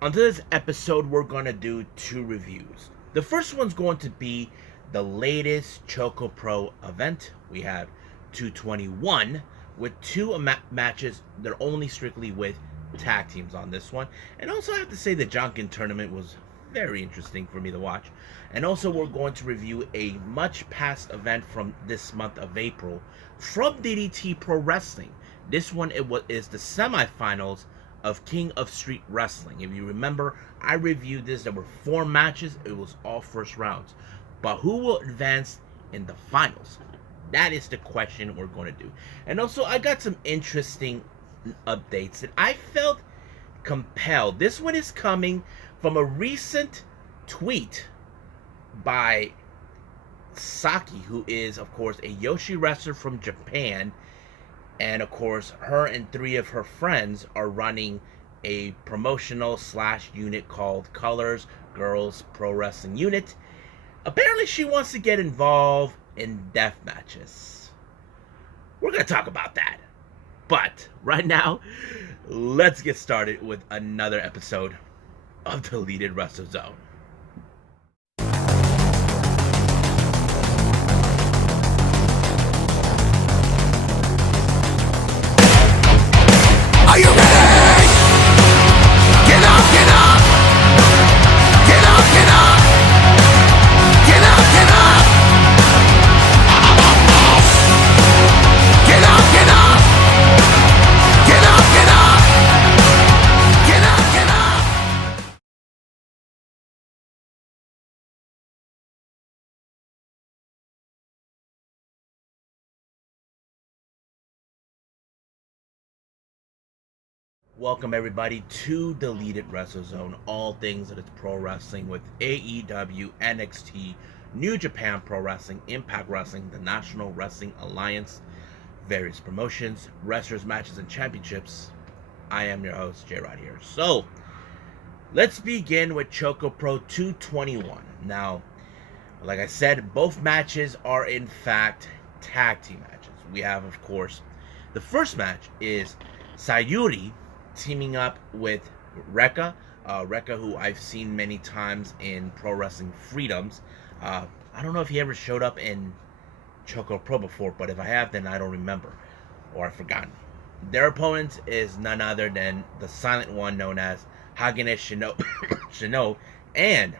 On this episode, we're going to do two reviews. The first one's going to be the latest ChocoPro event. We have 221 with two matches. They're only strictly with tag teams on this one. And also, I have to say the Jonkin tournament was very interesting for me to watch. And also, we're going to review a much past event from this month of April from DDT Pro Wrestling. This one is the semifinals of King of Street Wrestling. If you remember, I reviewed this. There were 4 matches. It was all first rounds. But who will advance in the finals? That is the question we're going to do. And also, I got some interesting updates that I felt compelled. This one is coming from a recent tweet by SAKI, who is, of course, a Joshi wrestler from Japan. And of course, her and 3 of her friends are running a promotional slash unit called Colors Girls Pro Wrestling Unit. Apparently, she wants to get involved in death matches. We're going to talk about that. But right now, let's get started with another episode of Deleted Wrestle Zone. Are you ready? Get up, get up! Get up, get up! Get up, get up! Get up, get up! Get up, get up! Get up, get up! Welcome everybody to Deleted Wrestle Zone, all things that is pro wrestling with AEW, NXT, New Japan Pro Wrestling, Impact Wrestling, the National Wrestling Alliance, various promotions, wrestlers, matches, and championships. I am your host, J-Rod here. So, let's begin with ChocoPro 221. Now, like I said, both matches are in fact tag team matches. We have, of course, the first match is Sayuri teaming up with Rekka. Rekka, who I've seen many times in Pro Wrestling Freedoms. I don't know if he ever showed up in ChocoPro before, but if I have, then I don't remember, or I've forgotten. Their opponent is none other than the silent one known as Hagane Shino, and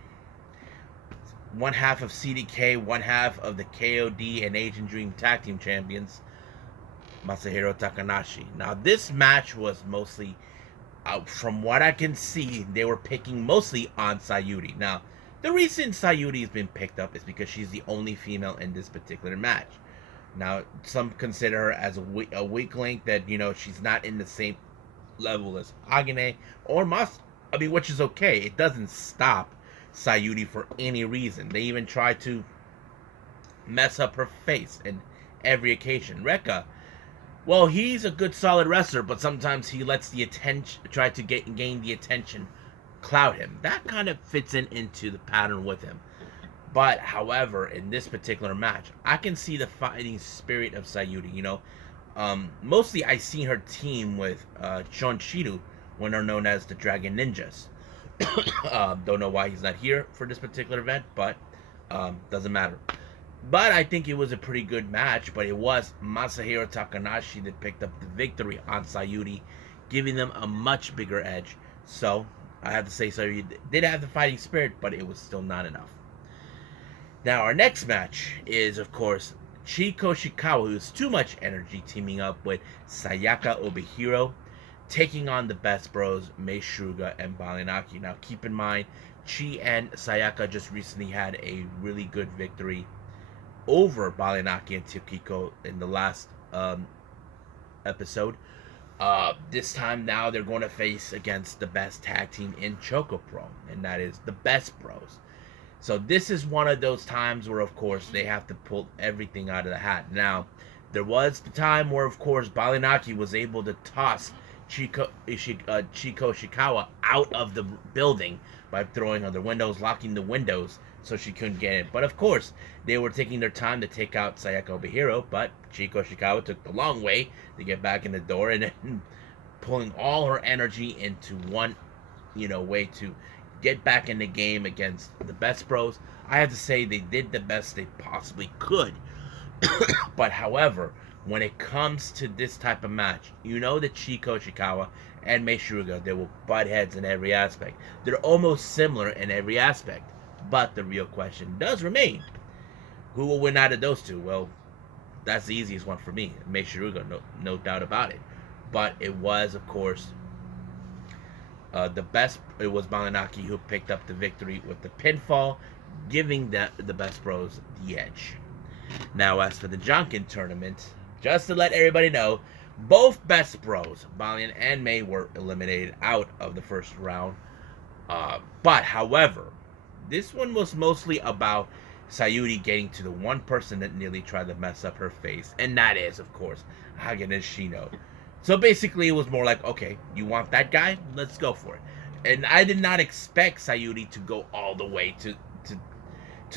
one half of CDK, one half of the KOD and Asian Dream Tag Team Champions, Masahiro Takanashi. Now, this match was mostly, from what I can see, they were picking mostly on Sayuri. Now, the reason Sayuri has been picked up is because she's the only female in this particular match. Now, some consider her as a weak link, that, you know, she's not in the same level as Hagane or which is okay. It doesn't stop Sayuri for any reason. They even try to mess up her face in every occasion. Rekka, well, he's a good solid wrestler, but sometimes he lets the attention, try to gain the attention, cloud him. That kind of fits into the pattern with him. But, however, in this particular match, I can see the fighting spirit of Sayuri, you know. Mostly I seen her team with Shonshiru when they're known as the Dragon Ninjas. Don't know why he's not here for this particular event, but doesn't matter. But I think it was a pretty good match, but it was Masahiro Takanashi that picked up the victory on Sayuri, giving them a much bigger edge. So, I have to say Sayuri did have the fighting spirit, but it was still not enough. Now, our next match is, of course, Chiko Shikawa, who's too much energy, teaming up with Sayaka Obihiro, taking on the Best Bros, Mei Suga and Balinaki. Now, keep in mind, Chi and Sayaka just recently had a really good victory over Balinaki and Tokiko in the last episode. This time now they're going to face against the best tag team in ChocoPro, and that is the Best Bros. So this is one of those times where, of course, they have to pull everything out of the hat. Now, there was the time where, of course, Balinaki was able to toss Chiko Shikawa out of the building by throwing on the windows, locking the windows so she couldn't get in. But of course, they were taking their time to take out Sayaka Obihiro, but Chiko Shikawa took the long way to get back in the door and then pulling all her energy into one way to get back in the game against the Best Bros. I have to say they did the best they possibly could. But however, when it comes to this type of match, that Chico Chikawa and Mei Suruga, they will butt heads in every aspect. They're almost similar in every aspect. But the real question does remain: who will win out of those two? Well, that's the easiest one for me. Mei Suruga, no doubt about it. But it was, of course, the best. It was Malinaki who picked up the victory with the pinfall, giving the Best Bros the edge. Now, as for the Jonkin tournament, just to let everybody know, both Best Bros, Balian and May, were eliminated out of the first round. But, however, this one was mostly about Sayuri getting to the one person that nearly tried to mess up her face, and that is, of course, Hagane Shino. So basically, it was more like, okay, you want that guy? Let's go for it. And I did not expect Sayuri to go all the way to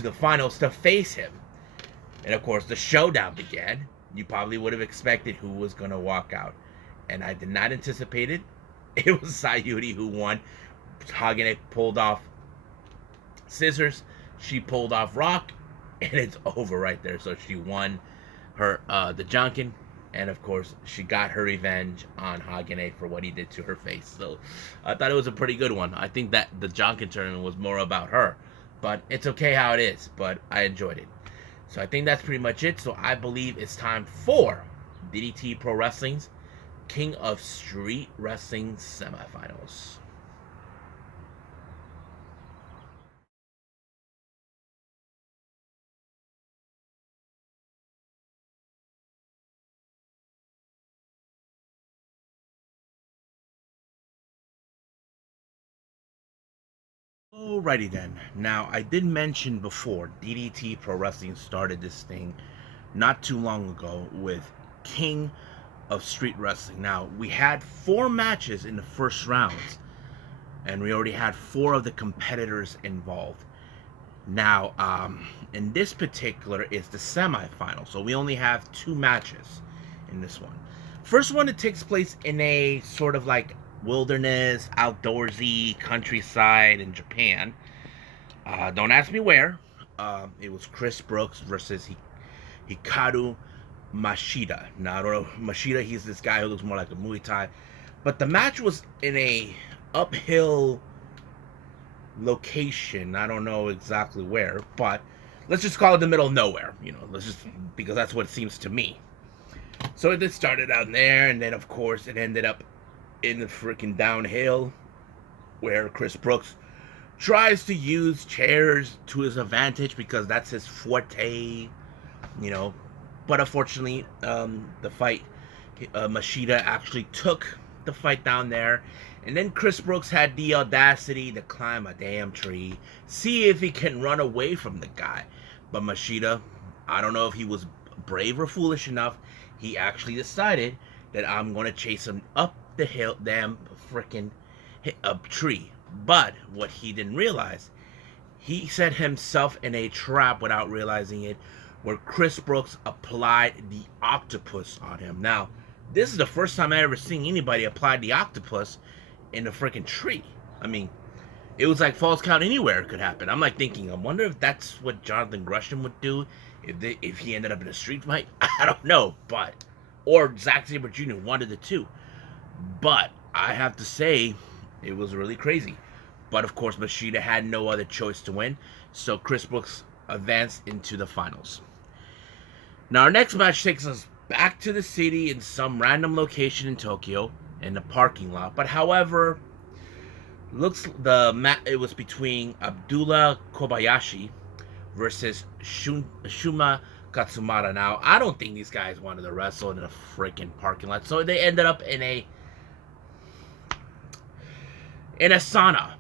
the finals to face him. And of course, the showdown began. You probably would have expected who was going to walk out. And I did not anticipate it. It was Sayuri who won. Hagane pulled off scissors. She pulled off rock. And it's over right there. So she won the Jonkin. And of course, she got her revenge on Hagane for what he did to her face. So I thought it was a pretty good one. I think that the Jonkin tournament was more about her. But it's okay how it is. But I enjoyed it. So I think that's pretty much it. So I believe it's time for DDT Pro Wrestling's King of Street Wrestling semifinals. Alrighty then. Now, I did mention before, DDT Pro Wrestling started this thing not too long ago with King of Street Wrestling. Now, we had 4 matches in the first rounds, and we already had 4 of the competitors involved. Now, in this particular is the semifinal, so we only have 2 matches in this one. First one, it takes place in a sort of like wilderness, outdoorsy countryside in Japan. Don't ask me where. It was Chris Brooks versus Hikaru Mashida. Now, I don't know. Mashida, he's this guy who looks more like a Muay Thai. But the match was in a uphill location. I don't know exactly where, but let's just call it the middle of nowhere. Because that's what it seems to me. So it started out there, and then, of course, it ended up in the freaking downhill where Chris Brooks tries to use chairs to his advantage because that's his forte, But unfortunately, the fight, Mashida actually took the fight down there. And then Chris Brooks had the audacity to climb a damn tree, see if he can run away from the guy. But Mashida, I don't know if he was brave or foolish enough, he actually decided that I'm going to chase him up the hill, damn freaking tree. But what he didn't realize, he set himself in a trap without realizing it, where Chris Brooks applied the octopus on him. Now, this is the first time I ever seen anybody apply the octopus in a freaking tree. I mean, it was like Falls Count Anywhere could happen. I'm like thinking, I wonder if that's what Jonathan Gresham would do if he ended up in a street fight. I don't know, or Zack Sabre Jr., one of the two. But I have to say, it was really crazy. But of course, Mashida had no other choice to win, so Chris Brooks advanced into the finals. Now, our next match takes us back to the city in some random location in Tokyo, in the parking lot. But however, it was between Abdullah Kobayashi versus Shuma Katsumara. Now, I don't think these guys wanted to wrestle in a freaking parking lot, so they ended up in a sauna,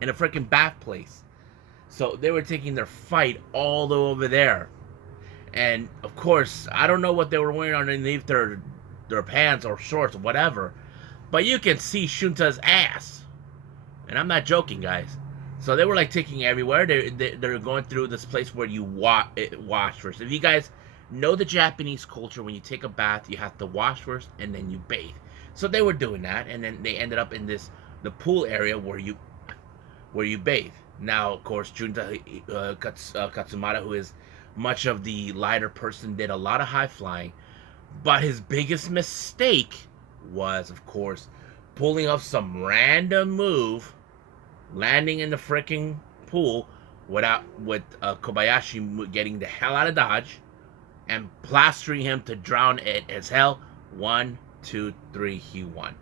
in a freaking bath place. So they were taking their fight all the way over there. And of course, I don't know what they were wearing underneath their pants or shorts or whatever, but you can see Shunta's ass. And I'm not joking, guys. So they were like taking everywhere. They're going through this place where you wash first. If you guys know the Japanese culture, when you take a bath, you have to wash first and then you bathe. So they were doing that, and then they ended up in the pool area where you bathe. Now, of course, Junta Katsumata, who is much of the lighter person, did a lot of high flying, but his biggest mistake was, of course, pulling off some random move, landing in the freaking pool with Kobayashi getting the hell out of Dodge and plastering him to drown it as hell. 1, 2, 3, he won.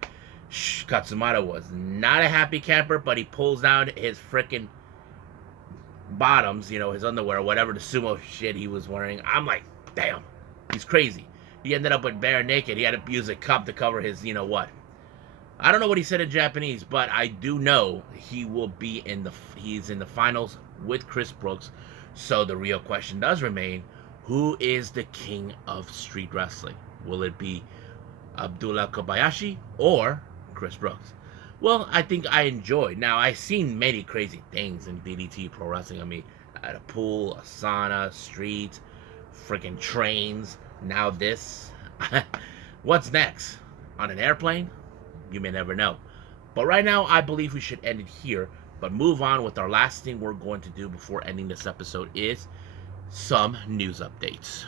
Katsumata was not a happy camper, but he pulls down his freaking bottoms, his underwear, whatever the sumo shit he was wearing. I'm like, damn, he's crazy. He ended up with bare naked. He had to use a cup to cover his, what. I don't know what he said in Japanese, but I do know he's in the finals with Chris Brooks. So the real question does remain, who is the king of street wrestling? Will it be Abdullah Kobayashi or Chris Brooks? Well, I think I enjoyed. Now, I've seen many crazy things in DDT Pro Wrestling. I mean, at a pool, a sauna, street, freaking trains. Now this. What's next? On an airplane? You may never know. But right now, I believe we should end it here. But move on with our last thing we're going to do before ending this episode is some news updates.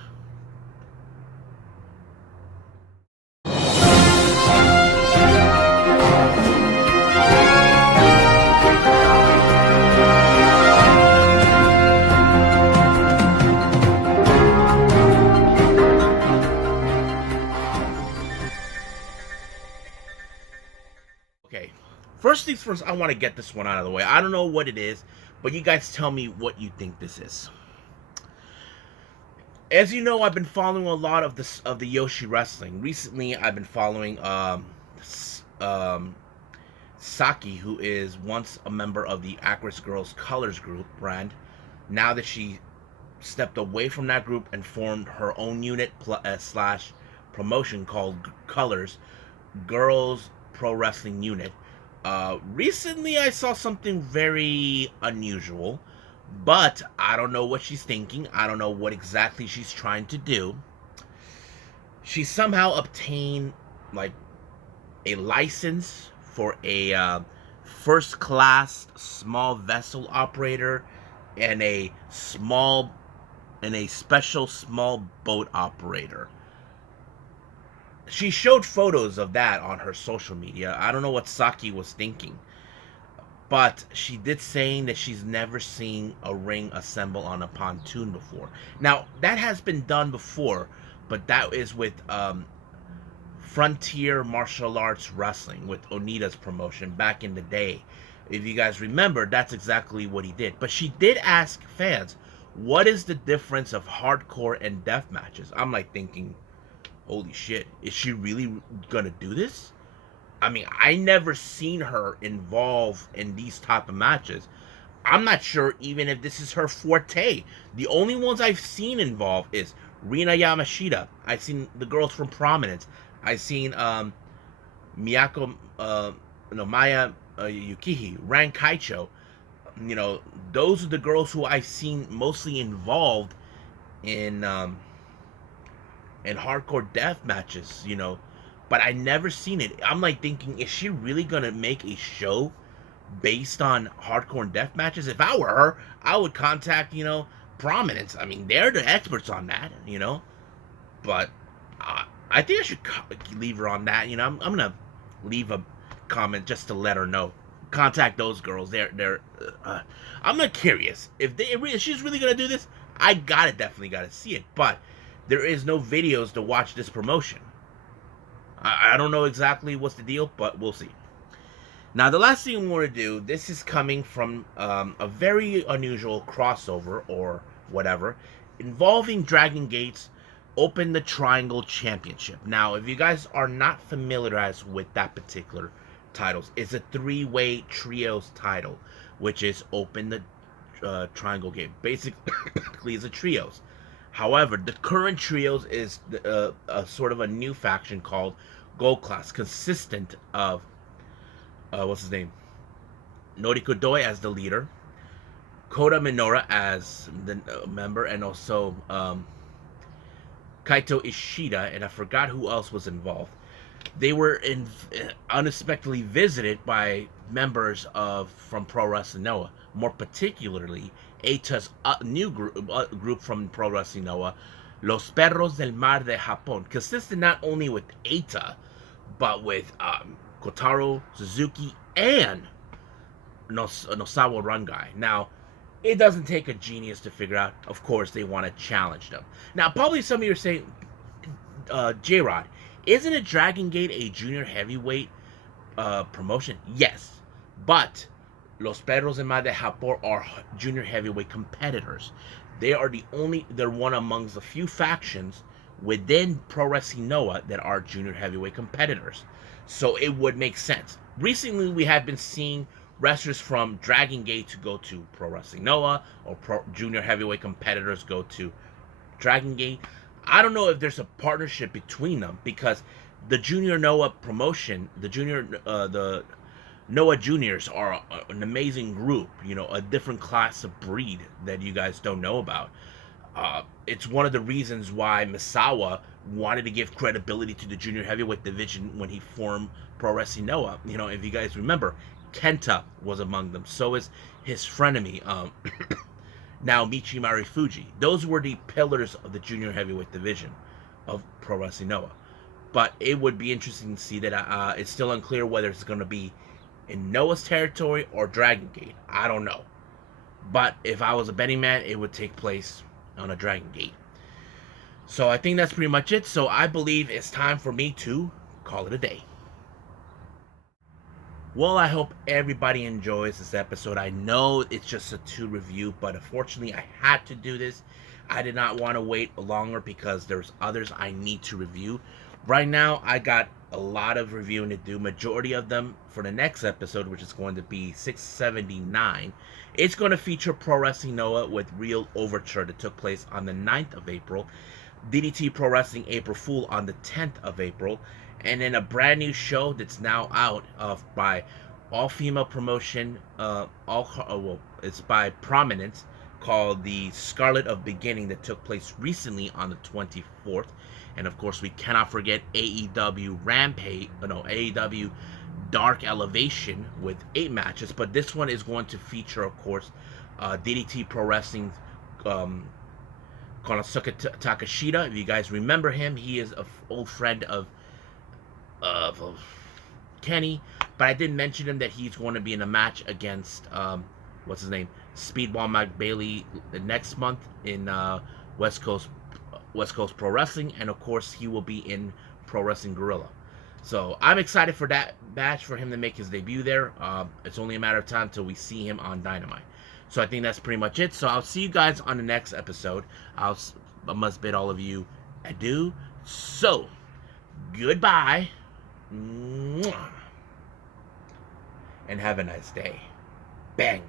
Okay, first things first, I want to get this one out of the way. I don't know what it is, but you guys tell me what you think this is. As you know, I've been following a lot of the Joshi wrestling. Recently, I've been following SAKI, who is once a member of the Actress Girls Colors group brand. Now that she stepped away from that group and formed her own unit slash promotion called Colors, Girls Pro Wrestling Unit. Recently, I saw something very unusual, but I don't know what she's thinking. I don't know what exactly she's trying to do. She somehow obtained like a license for a first class small vessel operator and a special small boat operator. She showed photos of that on her social media. I don't know what Saki was thinking, but she did saying that she's never seen a ring assemble on a pontoon before. Now, that has been done before, but that is with Frontier Martial Arts Wrestling, with Onita's promotion back in the day. If you guys remember, that's exactly what he did. But she did ask fans, what is the difference of hardcore and death matches? I'm like thinking, holy shit, is she really gonna do this? I mean, I never seen her involved in these type of matches. I'm not sure even if this is her forte. The only ones I've seen involved is Rina Yamashita. I've seen the girls from Prominence. I've seen Maya Yukihi, Ran Kaicho. Those are the girls who I've seen mostly involved in hardcore death matches, but I never seen it. I'm like thinking, is she really gonna make a show based on hardcore and death matches? If I were her, I would contact, Prominence. I mean, they're the experts on that, but I think I should leave her on that. I'm gonna leave a comment just to let her know. Contact those girls. I'm not curious if she's really gonna do this. I definitely gotta see it, but there is no videos to watch this promotion. I don't know exactly what's the deal, but we'll see. Now, the last thing we want to do, this is coming from a very unusual crossover or whatever, involving Dragon Gate's Open the Triangle Championship. Now, if you guys are not familiarized with that particular titles, it's a three-way trios title, which is Open the Triangle Gate. Basically, it's a trios. However, the current trios is a sort of a new faction called Gold Class, consistent of what's his name, Noriko Doi as the leader, Kota Minoura as the member, and also Kaito Ishida, and I forgot who else was involved. they were unexpectedly visited by members from Pro Wrestling Noah, more particularly Eita's new group from Pro Wrestling Noah, Los Perros del Mar de Japón, consisted not only with Eita, but with Kotaro Suzuki and Nosawa Rangai. Now, it doesn't take a genius to figure out, of course, they want to challenge them. Now, probably some of you are saying, J-Rod, isn't it Dragon Gate a junior heavyweight promotion? Yes, but Los Perros en Mar de Japón are junior heavyweight competitors. They're one amongst the few factions within Pro Wrestling Noah that are junior heavyweight competitors. So it would make sense. Recently, we have been seeing wrestlers from Dragon Gate to go to Pro Wrestling Noah, or junior heavyweight competitors go to Dragon Gate. I don't know if there's a partnership between them, because the Junior Noah promotion, the Noah Juniors are an amazing group. A different class of breed that you guys don't know about. It's one of the reasons why Misawa wanted to give credibility to the junior heavyweight division when he formed Pro Wrestling Noah. If you guys remember, Kenta was among them. So is his frenemy, now Michi Marufuji. Those were the pillars of the junior heavyweight division of Pro Wrestling Noah. But it would be interesting to see that it's still unclear whether it's going to be in Noah's territory or Dragon Gate. I don't know. But if I was a betting man, it would take place on a Dragon Gate. So I think that's pretty much it. So I believe it's time for me to call it a day. Well, I hope everybody enjoys this episode. I know it's just a 2 review, but unfortunately I had to do this. I did not want to wait longer because there's others I need to review. Right now, I got a lot of reviewing to do. Majority of them for the next episode, which is going to be 679. It's going to feature Pro Wrestling Noah with Real Overture that took place on the 9th of April. DDT Pro Wrestling April Fool on the 10th of April. And then a brand new show that's now out by all-female promotion. It's by Prominence, called the Scarlet of Beginning, that took place recently on the 24th. And of course, we cannot forget AEW Dark Elevation with 8 matches. But this one is going to feature, of course, DDT Pro Wrestling, Konosuke Takashita. If you guys remember him, he is an old friend of Kenny. But I did mention him that he's going to be in a match against what's his name, Speedball Mike Bailey, next month in West Coast Pro Wrestling, and of course he will be in Pro Wrestling Guerrilla. So I'm excited for that match, for him to make his debut there. It's only a matter of time till we see him on Dynamite. So I think that's pretty much it. So I'll see you guys on the next episode. I must bid all of you adieu. So goodbye, and have a nice day. Bang.